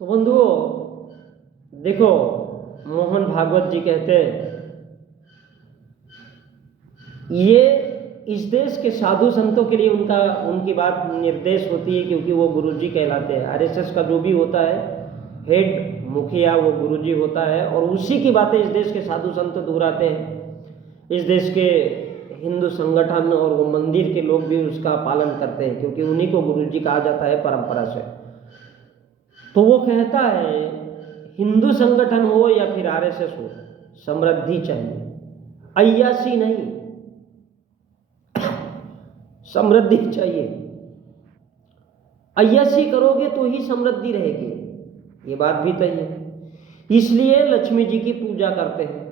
तो बंधुओं देखो, मोहन भागवत जी कहते हैं ये इस देश के साधु संतों के लिए उनकी बात निर्देश होती है, क्योंकि वो गुरुजी कहलाते हैं। आरएसएस का जो भी होता है हेड मुखिया वो गुरुजी होता है, और उसी की बातें इस देश के साधु संत दोहराते हैं। इस देश के हिंदू संगठन और वो मंदिर के लोग भी उसका पालन करते हैं, क्योंकि उन्हीं को गुरुजी कहा जाता है परंपरा से। तो वो कहता है हिंदू संगठन हो या फिर आरएसएस हो, समृद्धि चाहिए, अय्यासी नहीं, समृद्धि चाहिए। अय्यासी करोगे तो ही समृद्धि रहेगी, ये बात भी तय है। इसलिए लक्ष्मी जी की पूजा करते हैं।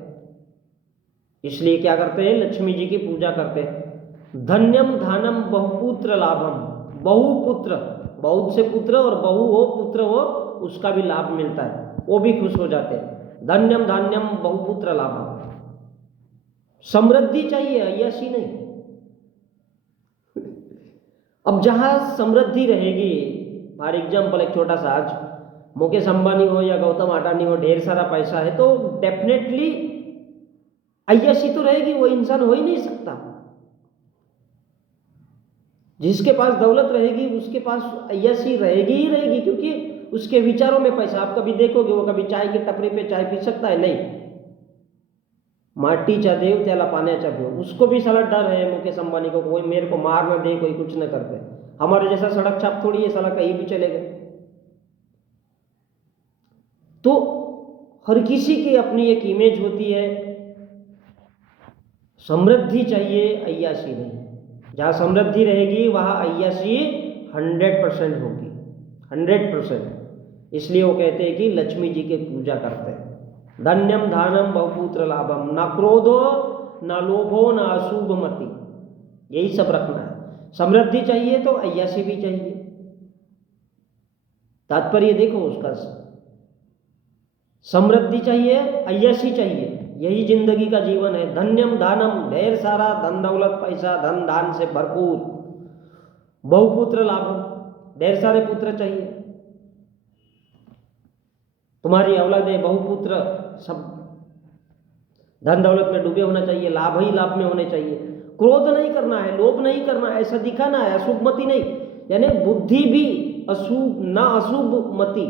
इसलिए क्या करते हैं? लक्ष्मी जी की पूजा करते हैं। धन्यम धानम बहुपुत्र लाभम, बहुपुत्र, बहुत से पुत्र और बहु हो पुत्र हो उसका भी लाभ मिलता है, वो भी खुश हो जाते हैं। धन्यम धान्यम बहुपुत्र लाभम, समृद्धि चाहिए, अय्यासी नहीं। अब जहां समृद्धि रहेगी, फॉर एग्जाम्पल एक छोटा सा, आज मुकेश अंबानी हो या गौतम अडानी हो, ढेर सारा पैसा है तो डेफिनेटली अय्यासी तो रहेगी, वो इंसान हो ही नहीं सकता। जिसके पास दौलत रहेगी उसके पास अय्यासी रहेगी ही रहेगी, क्योंकि उसके विचारों में पैसा। आप कभी देखोगे वो कभी चाय की टपरी पे चाय पी सकता है? नहीं। माटीचा देव त्याला पाण्याचा भेव, उसको भी साला डर है मुकेश अंबानी को, कोई मेरे को मार ना दे, कोई कुछ न कर दे। हमारे जैसा सड़क छाप थोड़ी है, साला कहीं भी चले गए। तो हर किसी की अपनी एक इमेज होती है। समृद्धि चाहिए, अय्यासी नहीं। जहां समृद्धि रहेगी वहां अय्यासी 100% होगी, 100%। इसलिए वो कहते हैं कि लक्ष्मी जी की पूजा करते हैं। धन्यम धानम बहुपुत्र लाभम, न क्रोधो न लोभो न अशुभ मति, यही सब रखना है। समृद्धि चाहिए तो अय्यासी भी चाहिए। तात्पर्य देखो उसका, समृद्धि चाहिए, अय्यासी चाहिए, यही जिंदगी का जीवन है। धन्यम धानम, ढेर सारा धन दौलत पैसा, धन धान से भरपूर। बहुपुत्र लाभम, ढेर सारे पुत्र चाहिए। तुम्हारी औलादे बहुपुत्र सब धन दौलत में डूबे होना चाहिए, लाभ ही लाभ में होने चाहिए। क्रोध नहीं करना है, लोभ नहीं करना है, ऐसा दिखाना है, अशुभ मति नहीं। यानी बुद्धि भी अशुभ ना, अशुभ मति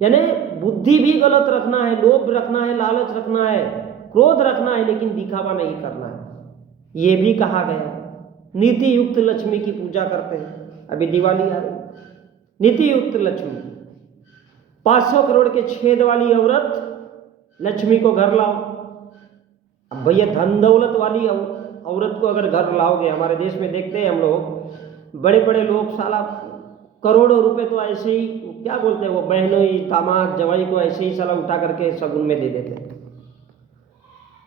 यानी बुद्धि भी गलत रखना है, लोभ रखना है, लालच रखना है, क्रोध रखना है, लेकिन दिखावा नहीं करना है। ये भी कहा गया। नीति युक्त लक्ष्मी की पूजा करते हैं। अभी दिवाली आ रही, नीति युक्त लक्ष्मी, 500 करोड़ के छेद वाली औरत लक्ष्मी को घर लाओ। अब भैया धन दौलत वाली औरत को अगर घर लाओगे, हमारे देश में देखते हैं हम लोग, बड़े बड़े लोग साला करोड़ों रुपए तो ऐसे ही, क्या बोलते हैं वो, बहनों ही दामाद जवाई को ऐसे ही साला उठा करके शगुन में दे देते हैं।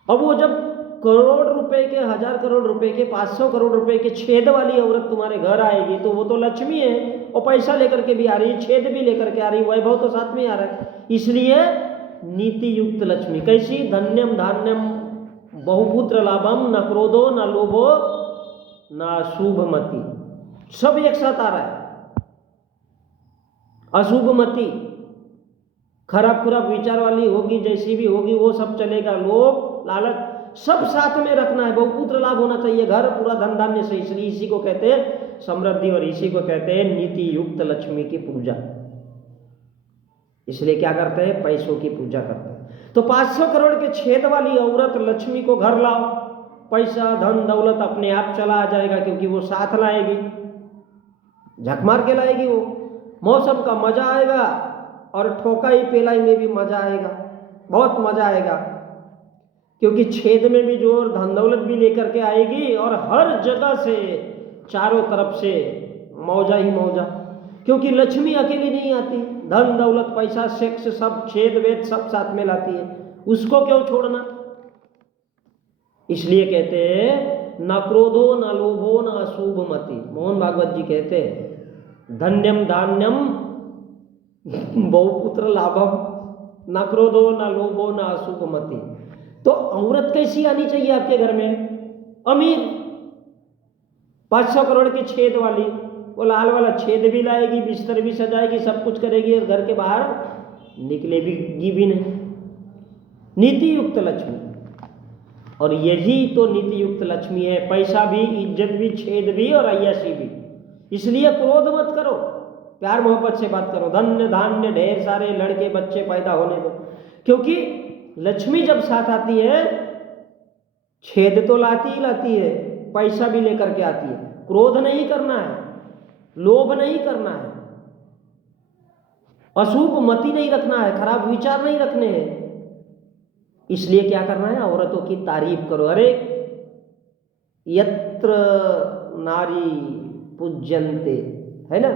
अब वो जब करोड़ रुपए के, 1000 करोड़ रुपए के, 500 करोड़ रुपए के छेद वाली औरत तुम्हारे घर आएगी तो वो तो लक्ष्मी है, और पैसा लेकर के भी आ रही है, छेद भी लेकर के आ रही है, वैभव तो साथ में आ रहा है। इसलिए नीति युक्त लक्ष्मी कैसी? धन्यम धान्यम बहुपुत्र लाभम, न क्रोधो न लोभो न शुभ मति, सब एक साथ आ रहा है। अशुभ मति, खराब खराब विचार वाली होगी, जैसी भी होगी वो सब चलेगा। लोभ लालच सब साथ में रखना है। बहुपुत्र लाभ होना चाहिए, घर पूरा धन धान्य से। इसलिए इसी को कहते हैं समृद्धि, और इसी को कहते हैं नीति युक्त लक्ष्मी की पूजा। इसलिए क्या करते हैं? पैसों की पूजा करते हैं। तो 500 करोड़ के छेद वाली औरत लक्ष्मी को घर लाओ, पैसा धन दौलत अपने आप चला आ जाएगा, क्योंकि वो साथ लाएगी, झक मार के लाएगी। वो मौसम का मजा आएगा, और ठोकाई पेलाई में भी मजा आएगा, बहुत मजा आएगा, क्योंकि छेद में भी जो धन दौलत भी लेकर के आएगी, और हर जगह से चारों तरफ से मौजा ही मौजा। क्योंकि लक्ष्मी अकेली नहीं आती, धन दौलत पैसा सेक्स सब छेद वेद सब साथ में लाती है, उसको क्यों छोड़ना? इसलिए कहते हैं न क्रोधो न लोभो न अशुभ मति। मोहन भागवत जी कहते हैं धन्यम धान्यम बहुपुत्र लाभम, न क्रोधो न लोभो न अशुभ मति। तो औरत कैसी आनी चाहिए आपके घर में? अमीर, 500 करोड़ के छेद वाली, वो लाल वाला छेद भी लाएगी, बिस्तर भी सजाएगी, सब कुछ करेगी, और घर के बाहर निकलेगी भी नहीं। नीति युक्त लक्ष्मी, और यही तो नीति युक्त लक्ष्मी है, पैसा भी, इज्जत भी, छेद भी और अय्याशी भी। इसलिए क्रोध मत करो, प्यार मोहब्बत से बात करो, धन्य धान्य ढेर सारे लड़के बच्चे पैदा होने दो, क्योंकि लक्ष्मी जब साथ आती है छेद तो लाती ही लाती है, पैसा भी लेकर के आती है। क्रोध नहीं करना है, लोभ नहीं करना है, अशुभ मति नहीं रखना है, खराब विचार नहीं रखने हैं। इसलिए क्या करना है, औरतों की तारीफ करो। अरे यत्र नारी पूज्यन्ते, है ना,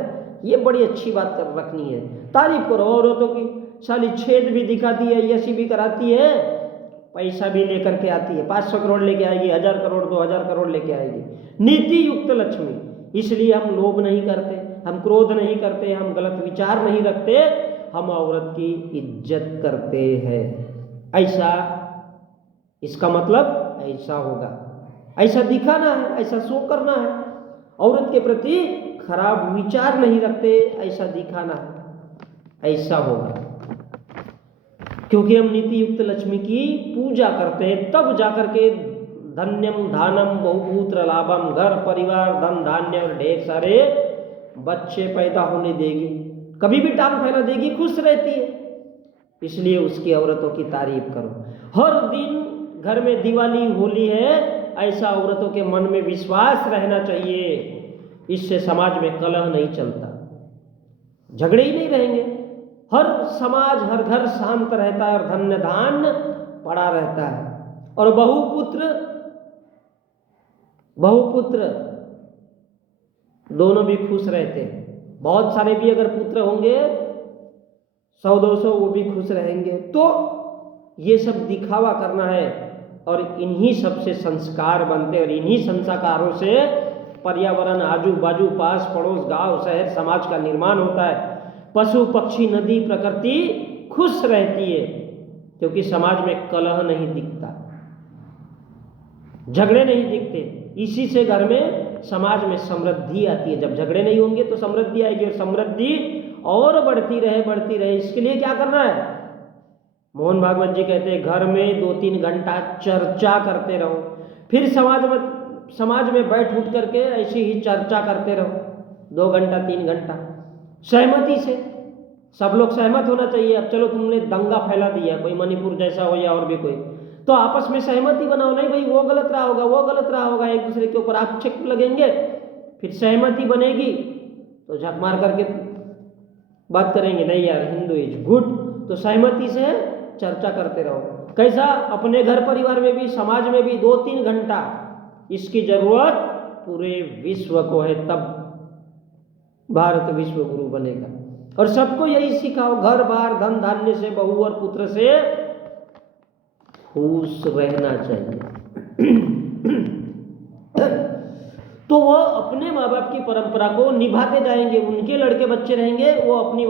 ये बड़ी अच्छी बात कर रखनी है, तारीफ करो औरतों की। साली छेद भी दिखाती है, यशी भी कराती है, पैसा भी लेकर के आती है, 500 करोड़ लेके आएगी, 1000 करोड़ 2000 करोड़ लेके आएगी। नीति युक्त लक्ष्मी। इसलिए हम लोभ नहीं करते, हम क्रोध नहीं करते, हम गलत विचार नहीं रखते, हम औरत की इज्जत करते हैं। ऐसा, इसका मतलब ऐसा होगा, ऐसा दिखाना है, ऐसा शो करना है, औरत के प्रति खराब विचार नहीं रखते, ऐसा दिखाना है, ऐसा होगा। क्योंकि हम नीति युक्त लक्ष्मी की पूजा करते हैं, तब जाकर के धन्यम धानम बहुपुत्र लाभम, घर परिवार धन धान्य और ढेर सारे बच्चे पैदा होने देगी, कभी भी टांग फैला देगी, खुश रहती है। इसलिए उसकी औरतों की तारीफ करो। हर दिन घर में दिवाली होली है, ऐसा औरतों के मन में विश्वास रहना चाहिए। इससे समाज में कलह नहीं चलता, झगड़े ही नहीं रहेंगे, हर समाज हर घर शांत रहता है और धन्य धान्य पड़ा रहता है। और बहुपुत्र दोनों भी खुश रहते हैं। बहुत सारे भी अगर पुत्र होंगे 100-200, वो भी खुश रहेंगे। तो ये सब दिखावा करना है, और इन्हीं सब से संस्कार बनते हैं, और इन्हीं संस्कारों से पर्यावरण, आजू बाजू, पास पड़ोस, गांव शहर समाज का निर्माण होता है। पशु पक्षी नदी प्रकृति खुश रहती है, क्योंकि समाज में कलह नहीं दिखता, झगड़े नहीं दिखते। इसी से घर में समाज में समृद्धि आती है। जब झगड़े नहीं होंगे तो समृद्धि आएगी, और समृद्धि और बढ़ती रहे। इसके लिए क्या करना है, मोहन भागवत जी कहते हैं, घर में 2-3 घंटा चर्चा करते रहो। फिर समाज में बैठ उठ करके ऐसी ही चर्चा करते रहो, 2 घंटा 3 घंटा, सहमति से। सब लोग सहमत होना चाहिए। अब चलो तुमने दंगा फैला दिया, कोई मणिपुर जैसा हो या और भी कोई, तो आपस में सहमति बनाओ, नहीं भाई वो गलत रहा होगा, वो गलत रहा होगा, एक दूसरे के ऊपर आक्षेप लगेंगे, फिर सहमति बनेगी तो झक मार करके बात करेंगे, नहीं यार हिंदू इज गुड, तो सहमति से चर्चा करते रहो। कैसा, अपने घर परिवार में भी, समाज में भी 2-3 घंटा, इसकी जरूरत पूरे विश्व को है, तब भारत विश्व गुरु बनेगा। और सबको यही सिखाओ, घर बार धन धान्य से, बहू और पुत्र से खुश रहना चाहिए। तो वो अपने माँ बाप की परंपरा को निभाते जाएंगे, उनके लड़के बच्चे रहेंगे, वो अपनी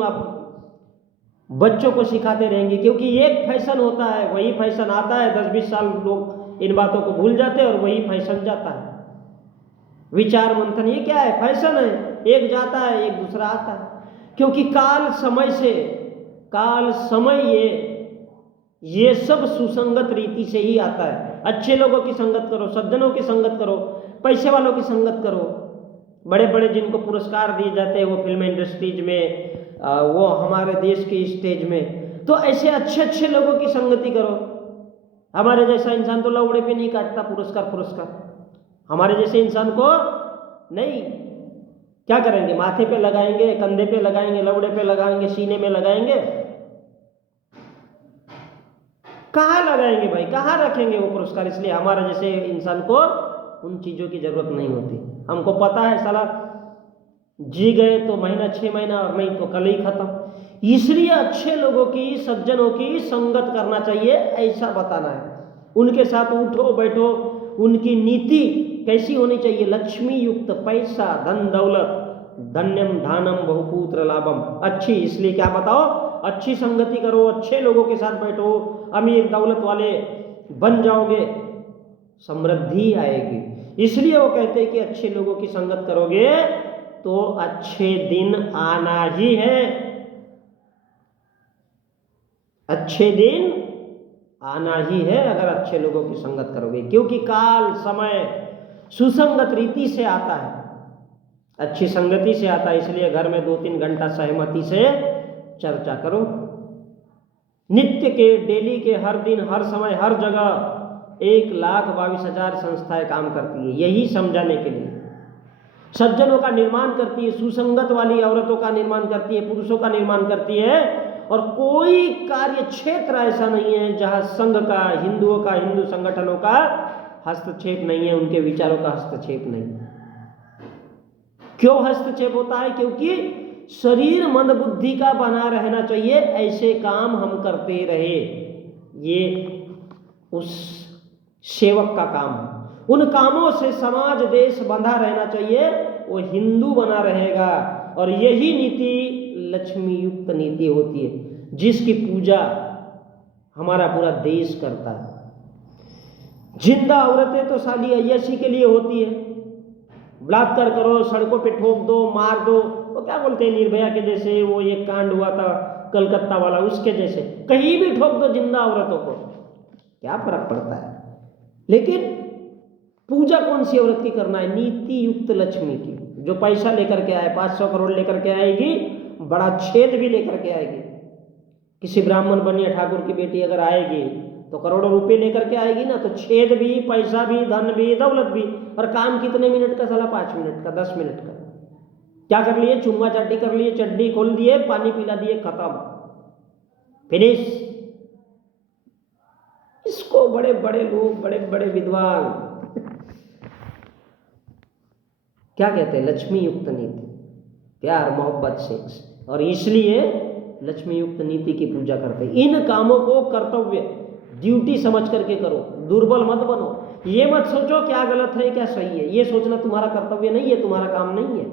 बच्चों को सिखाते रहेंगे। क्योंकि एक फैशन होता है, वही फैशन आता है, 10-20 साल लोग इन बातों को भूल जाते हैं और वही फैशन जाता है। विचार मंथन, ये क्या है, फैशन है, एक जाता है एक दूसरा आता है। क्योंकि काल समय ये सब सुसंगत रीति से ही आता है। अच्छे लोगों की संगत करो, सज्जनों की संगत करो, पैसे वालों की संगत करो। बड़े बड़े जिनको पुरस्कार दिए जाते हैं वो फिल्म इंडस्ट्रीज में, वो हमारे देश के स्टेज में, तो ऐसे अच्छे लोगों की संगति करो। हमारे जैसा इंसान तो लौड़े पे नहीं काटता पुरस्कार, हमारे जैसे इंसान को नहीं, क्या करेंगे, माथे पे लगाएंगे, कंधे पे लगाएंगे, लौड़े पे लगाएंगे, सीने में लगाएंगे, कहाँ लगाएंगे भाई, कहाँ रखेंगे वो पुरस्कार। इसलिए हमारे जैसे इंसान को उन चीज़ों की जरूरत नहीं होती। हमको पता है साला जी गए तो महीना 6 महीना, और नहीं तो कल ही खत्म। इसलिए अच्छे लोगों की, सज्जनों की संगत करना चाहिए, ऐसा बताना है। उनके साथ उठो बैठो, उनकी नीति कैसी होनी चाहिए, लक्ष्मी युक्त, पैसा धन दौलत, धन्यम धानम बहुपुत्र लाभम, अच्छी। इसलिए क्या बताओ, अच्छी संगति करो, अच्छे लोगों के साथ बैठो, अमीर दौलत वाले बन जाओगे, समृद्धि आएगी। इसलिए वो कहते हैं कि अच्छे लोगों की संगत करोगे तो अच्छे दिन आना ही है। अच्छे दिन आना ही है अगर अच्छे लोगों की संगत करोगे, क्योंकि काल समय सुसंगत रीति से आता है, अच्छी संगति से आता है। इसलिए घर में 2-3 घंटा सहमति से चर्चा करो। नित्य के, डेली के, हर दिन, हर समय, हर जगह 1,22,000 संस्थाएं काम करती है यही समझाने के लिए। सज्जनों का निर्माण करती है, सुसंगत वाली औरतों का निर्माण करती है, पुरुषों का निर्माण करती है। और कोई कार्य क्षेत्र ऐसा नहीं है जहां संघ का, हिंदुओं का, हिंदू संगठनों का हस्तक्षेप नहीं है, उनके विचारों का हस्तक्षेप नहीं है। क्यों हस्तक्षेप होता है? क्योंकि शरीर मन बुद्धि का बना रहना चाहिए, ऐसे काम हम करते रहे। ये उस सेवक का काम है। उन कामों से समाज देश बंधा रहना चाहिए, वो हिंदू बना रहेगा। और यही नीति लक्ष्मी युक्त नीति होती है, जिसकी पूजा हमारा पूरा देश करता है। जिंदा औरतें तो साली अय्याशी के लिए होती है, बलात्कार करो, सड़कों पे ठोक दो, मार दो, वो क्या बोलते हैं निर्भया के जैसे, वो एक कांड हुआ था कलकत्ता वाला, उसके जैसे कहीं भी ठोक दो जिंदा औरतों को, क्या फर्क पड़ता है। लेकिन पूजा कौन सी औरत की करना है? नीति युक्त लक्ष्मी की, जो पैसा लेकर के आए, 500 करोड़ लेकर के आएगी, बड़ा छेद भी लेकर के आएगी। किसी ब्राह्मण बनिया ठाकुर की बेटी अगर आएगी तो करोड़ों रुपए लेकर के आएगी ना, तो छेद भी, पैसा भी, धन भी, दौलत भी। और काम कितने मिनट का? साला 5 मिनट का, 10 मिनट का। क्या कर लिए? चुम्मा चाटी कर लिए, चड्डी खोल दिए, पानी पिला दिए, खत्म, फिनिश। इसको बड़े बड़े लोग, बड़े बड़े विद्वान क्या कहते हैं? लक्ष्मी युक्त नीति, प्यार मोहब्बत सेक्स। और इसलिए लक्ष्मी युक्त नीति की पूजा करते हैं। इन कामों को कर्तव्य, ड्यूटी समझ करके करो, दुर्बल मत बनो। ये मत सोचो क्या गलत है क्या सही है, ये सोचना तुम्हारा कर्तव्य नहीं है, तुम्हारा काम नहीं है।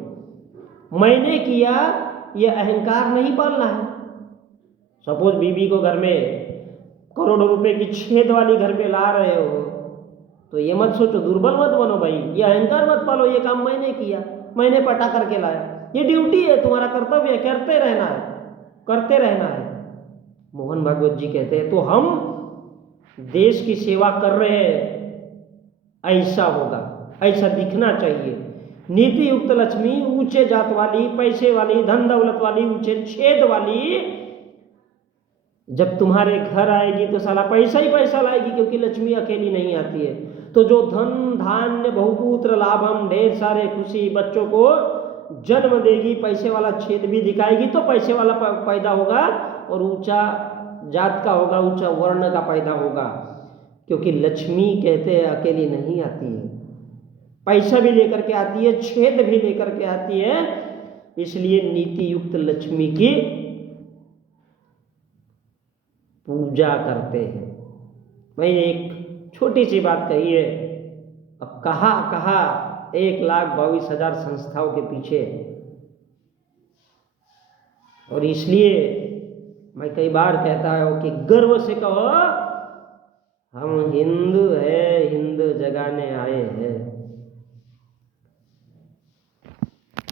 मैंने किया, ये अहंकार नहीं पालना है। सपोज बीबी को घर में करोड़ों रुपए की छेद वाली घर पे ला रहे हो, तो ये मत सोचो, दुर्बल मत बनो भाई, ये अहंकार मत पालो, ये काम मैंने किया, मैंने पटा करके लाया, ये ड्यूटी है, तुम्हारा कर्तव्य है, करते रहना है, करते रहना है। मोहन भागवत जी कहते हैं, तो हम देश की सेवा कर रहे हैं, ऐसा होगा, ऐसा दिखना चाहिए। नीति युक्त लक्ष्मी ऊंचे जात वाली, पैसे वाली, धन दौलत वाली, ऊंचे छेद वाली जब तुम्हारे घर आएगी तो साला पैसा ही पैसा लाएगी, क्योंकि लक्ष्मी अकेली नहीं आती है। तो जो धन धान्य बहुपुत्र लाभम, ढेर सारे खुशी, बच्चों को जन्म देगी, पैसे वाला छेद भी दिखाएगी, तो पैसे वाला पैदा होगा और ऊंचा जात का होगा, ऊंचा वर्ण का पैदा होगा। क्योंकि लक्ष्मी कहते हैं अकेली नहीं आती है, पैसा भी लेकर के आती है, छेद भी लेकर के आती है। इसलिए नीति युक्त लक्ष्मी की पूजा करते हैं। मैंने एक छोटी सी बात कही है, अब कहा 1,22,000 संस्थाओं के पीछे। और इसलिए मैं कई बार कहता हूं कि गर्व से कहो, हम हिंदू है, हिंदू जगाने आए हैं।